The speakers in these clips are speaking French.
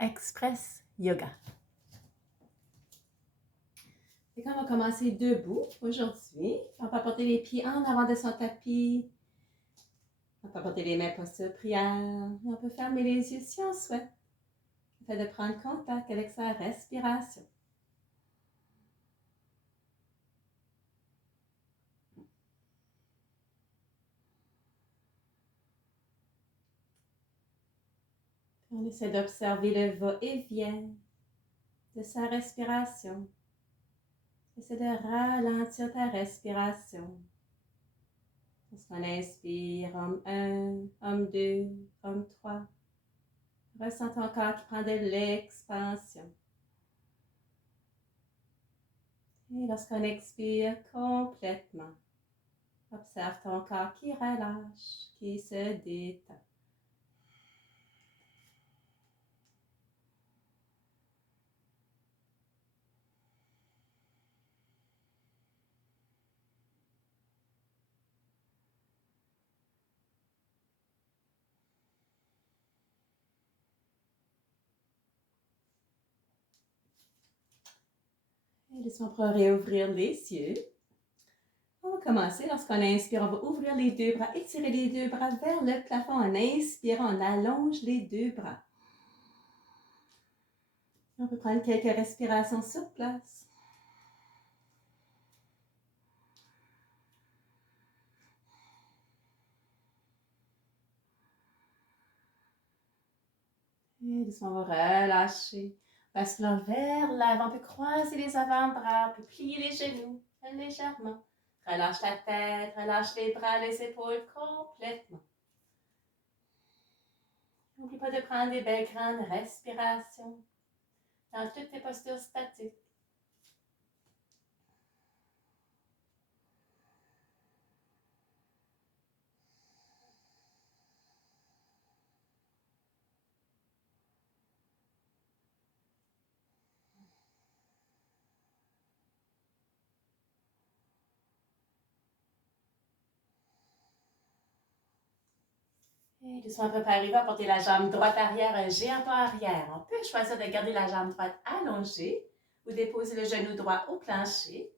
Express Yoga. Et on va commencer debout aujourd'hui. On peut porter les pieds en avant de son tapis. On peut porter les mains posture prière. On peut fermer les yeux si on souhaite. Le fait de prendre contact avec sa respiration. On essaie d'observer le va-et-vient de sa respiration. Essaie de ralentir ta respiration. Lorsqu'on inspire, homme 1, homme 2, homme 3. Ressens ton corps qui prend de l'expansion. Et lorsqu'on expire complètement, observe ton corps qui relâche, qui se détend. Et laisse-moi pour réouvrir les yeux. On va commencer. Lorsqu'on inspire, on va ouvrir les deux bras, étirer les deux bras vers le plafond. En inspirant, on allonge les deux bras. On peut prendre quelques respirations sur place. Et doucement, on va relâcher. Basculant vers l'avant, on peut croiser les avant-bras, on peut plier les genoux légèrement. Relâche la tête, relâche les bras, les épaules complètement. N'oublie pas de prendre des belles grandes respirations dans toutes tes postures statiques. Et doucement, préparez-vous à porter la jambe droite arrière, un géant pas arrière. On peut choisir de garder la jambe droite allongée ou déposer le genou droit au plancher.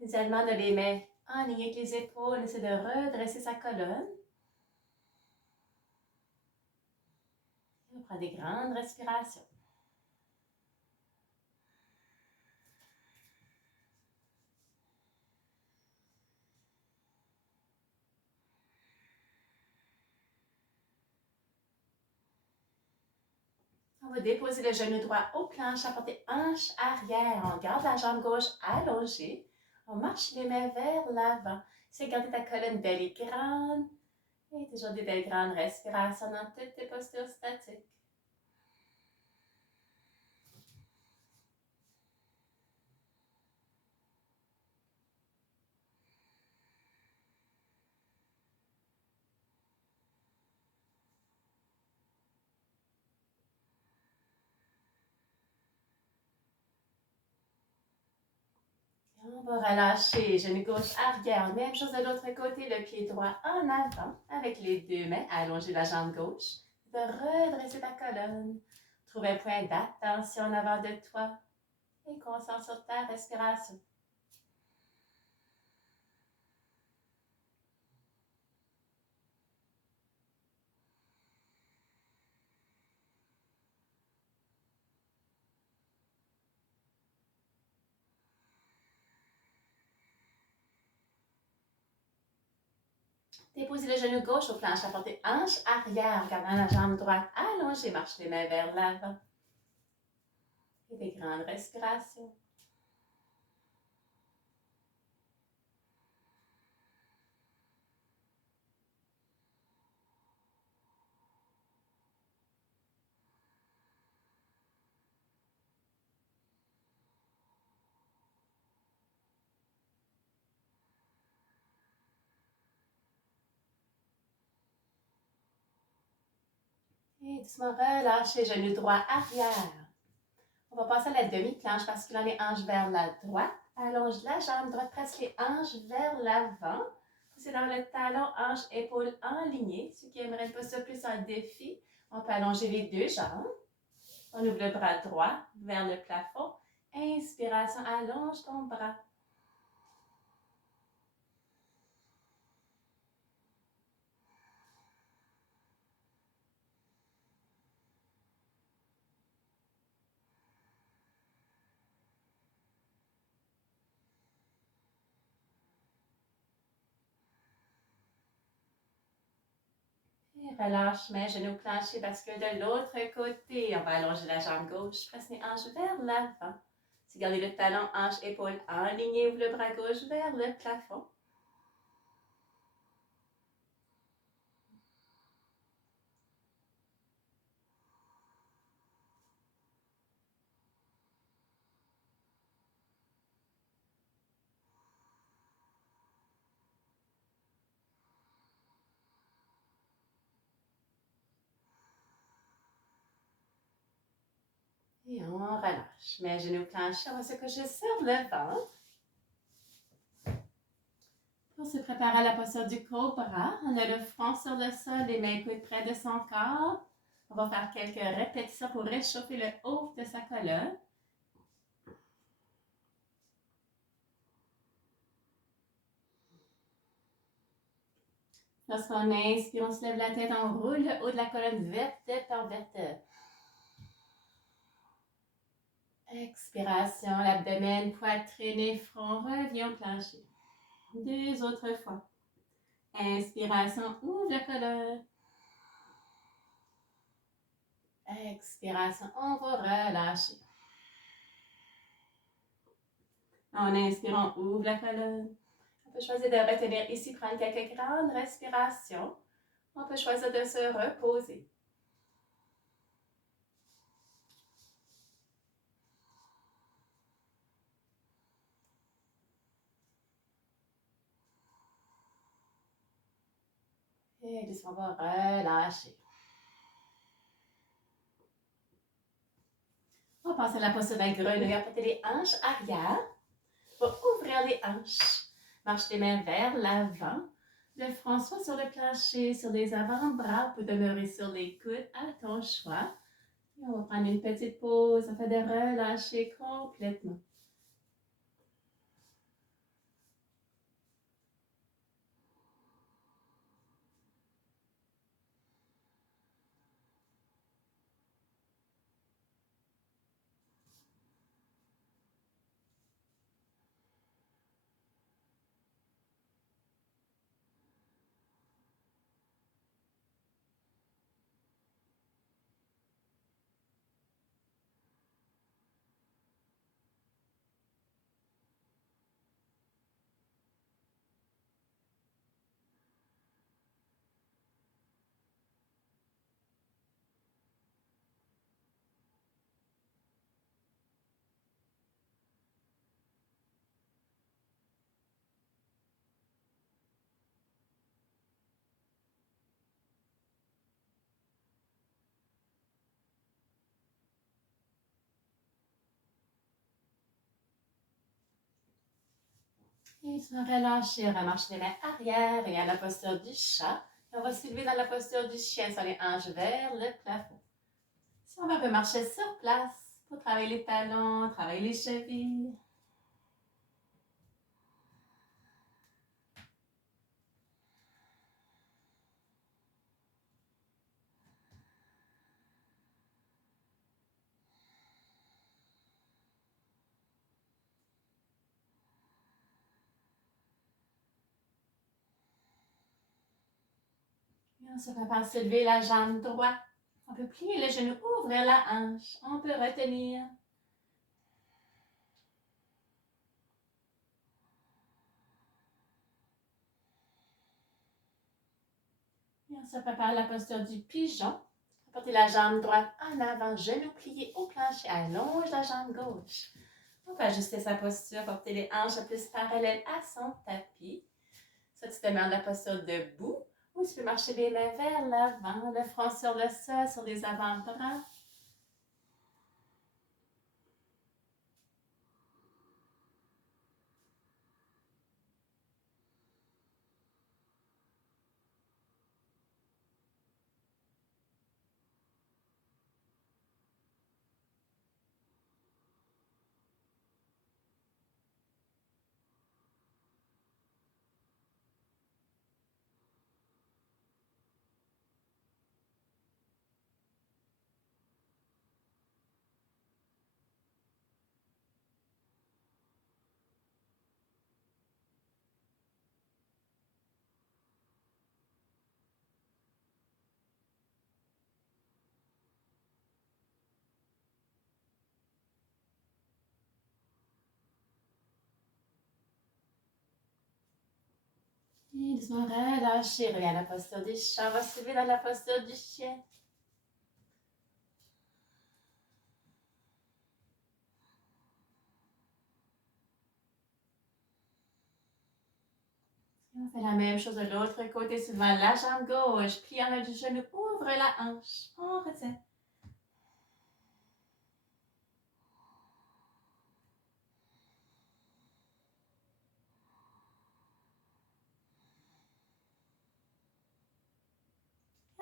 Idéalement, on a les mains en ligne avec les épaules. On essaie de redresser sa colonne. On prend des grandes respirations. On va déposer le genou droit au plancher, apporter hanche arrière. On garde la jambe gauche allongée. On marche les mains vers l'avant. C'est garder ta colonne belle et grande. Et toujours des belles grandes respirations dans toutes tes postures statiques. On va relâcher, genou gauche arrière. Même chose de l'autre côté, le pied droit en avant avec les deux mains. Allonger la jambe gauche. De redresser ta colonne. Trouve un point d'attention en avant de toi. Et concentre sur ta respiration. Déposez le genou gauche au plancher, apportez hanche arrière, gardant la jambe droite allongée, marche les mains vers l'avant. Et des grandes respirations. Et doucement relâchez, genou droit arrière. On va passer à la demi-planche, basculant les hanches vers la droite. Allonge la jambe droite, presse les hanches vers l'avant. Poussez dans le talon, hanche, épaule en lignée. Ceux qui aimeraient une posture plus en défi, on peut allonger les deux jambes. On ouvre le bras droit vers le plafond. Inspiration, allonge ton bras. Et relâche main, genoux plancher, bascule de l'autre côté. On va allonger la jambe gauche, presse les hanches vers l'avant. Si gardez le talon, hanche, épaule aligné, ouvre le bras gauche vers le plafond. Et on relâche. Main, genoux plancher, on va se coucher sur le ventre. Pour se préparer à la posture du cobra, on a le front sur le sol, les mains coudes près de son corps. On va faire quelques répétitions pour réchauffer le haut de sa colonne. Lorsqu'on inspire, on se lève la tête, on roule le haut de la colonne vertèbre par vertèbre. Expiration, l'abdomen, poitrine et front revient au plancher. 2 autres fois. Inspiration, ouvre la colonne. Expiration, on va relâcher. En inspirant, on ouvre la colonne. On peut choisir de retenir ici, prendre quelques grandes respirations. On peut choisir de se reposer. Et doucement, on va relâcher. On va passer à la posture de la grenouille. Portez les hanches arrière. On va ouvrir les hanches. Marche les mains vers l'avant. Le front soit sur le plancher, sur les avant-bras. On peut demeurer sur les coudes à ton choix. Et on va prendre une petite pause afin de relâcher complètement. Et se relâcher, on remarche les mains arrière et à la posture du chat. Et on va se lever dans la posture du chien sur les hanches vers le plafond. Si on va remarcher sur place pour travailler les talons, travailler les chevilles. Et on se prépare à se lever la jambe droite. On peut plier le genou, ouvrir la hanche. On peut retenir. Et on se prépare à la posture du pigeon. Portez la jambe droite en avant, genou plié au plancher, allonge la jambe gauche. On peut ajuster sa posture, porter les hanches plus parallèles à son tapis. Soit tu te mets en la posture debout ou tu peux marcher les mains vers l'avant, le front sur le sol, sur les avant-bras. Et doucement relâchez, reviens à la posture du chat, on va se lever dans la posture du chien. On fait la même chose de l'autre côté, soulevant la jambe gauche, pliant le genou, ouvre la hanche, on retient.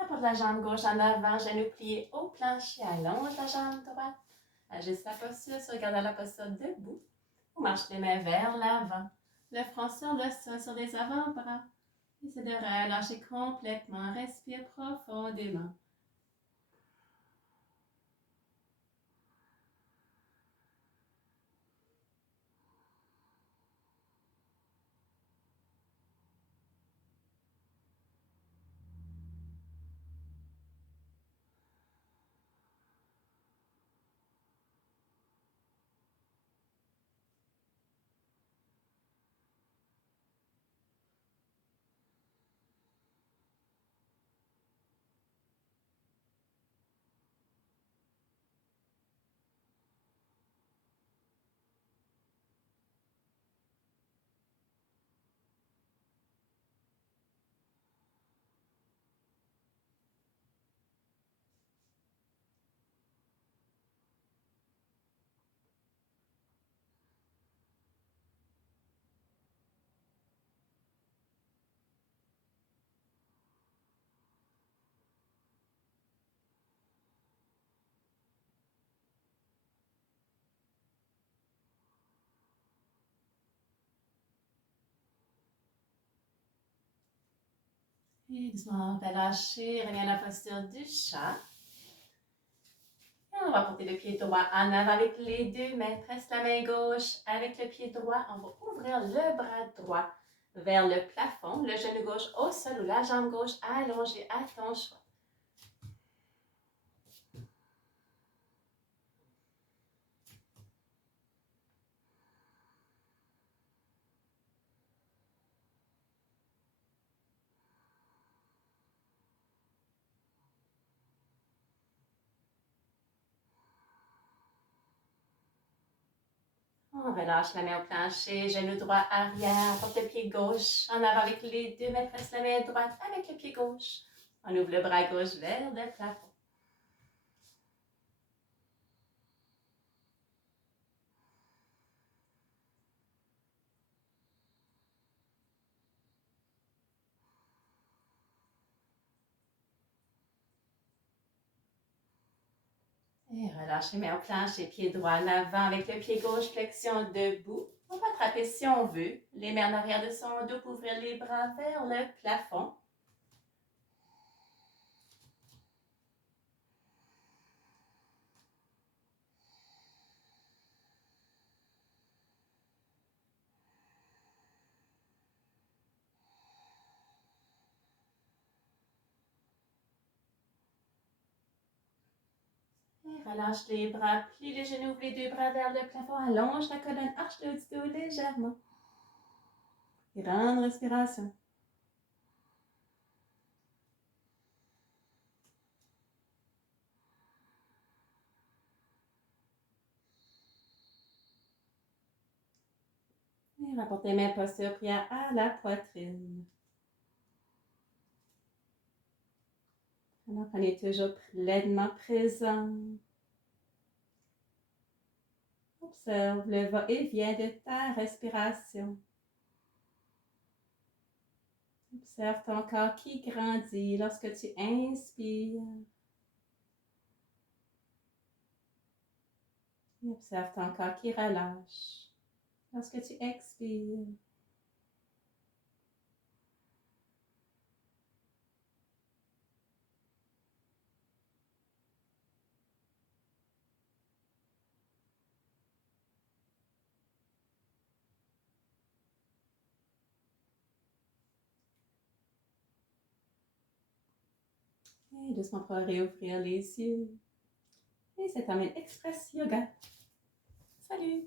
Apporte la jambe gauche en avant, genou plié au plancher, allonge la jambe droite. Ajuste la posture, se regarde à la posture debout. On marche les mains vers l'avant, le front sur le sol, sur les avant-bras. Essaie de relâcher complètement, respire profondément. Et doucement relâcher, reviens à la posture du chat. Et on va porter le pied droit en avant avec les deux mains. Presse la main gauche avec le pied droit. On va ouvrir le bras droit vers le plafond, le genou gauche au sol ou la jambe gauche allongée à ton choix. On relâche la main au plancher, genou droit arrière, porte le pied gauche en avant avec les deux mains, presse la main droite avec le pied gauche. On ouvre le bras gauche vers le plafond. Et relâche les mains au plancher, pied droit en avant avec le pied gauche, flexion debout. On va attraper si on veut. Les mains en arrière de son dos pour ouvrir les bras vers le plafond. Et relâche les bras, plie les genoux, ouvre les deux bras vers le plafond, allonge la colonne, arche le haut du dos légèrement. Grande respiration. Et rapporte les mains posture prière à la poitrine. Alors, on est toujours pleinement présent. Observe le va-et-vient de ta respiration. Observe ton corps qui grandit lorsque tu inspires. Et observe ton corps qui relâche lorsque tu expires. Et doucement pour réouvrir les yeux. Et c'est terminé Express Yoga. Salut!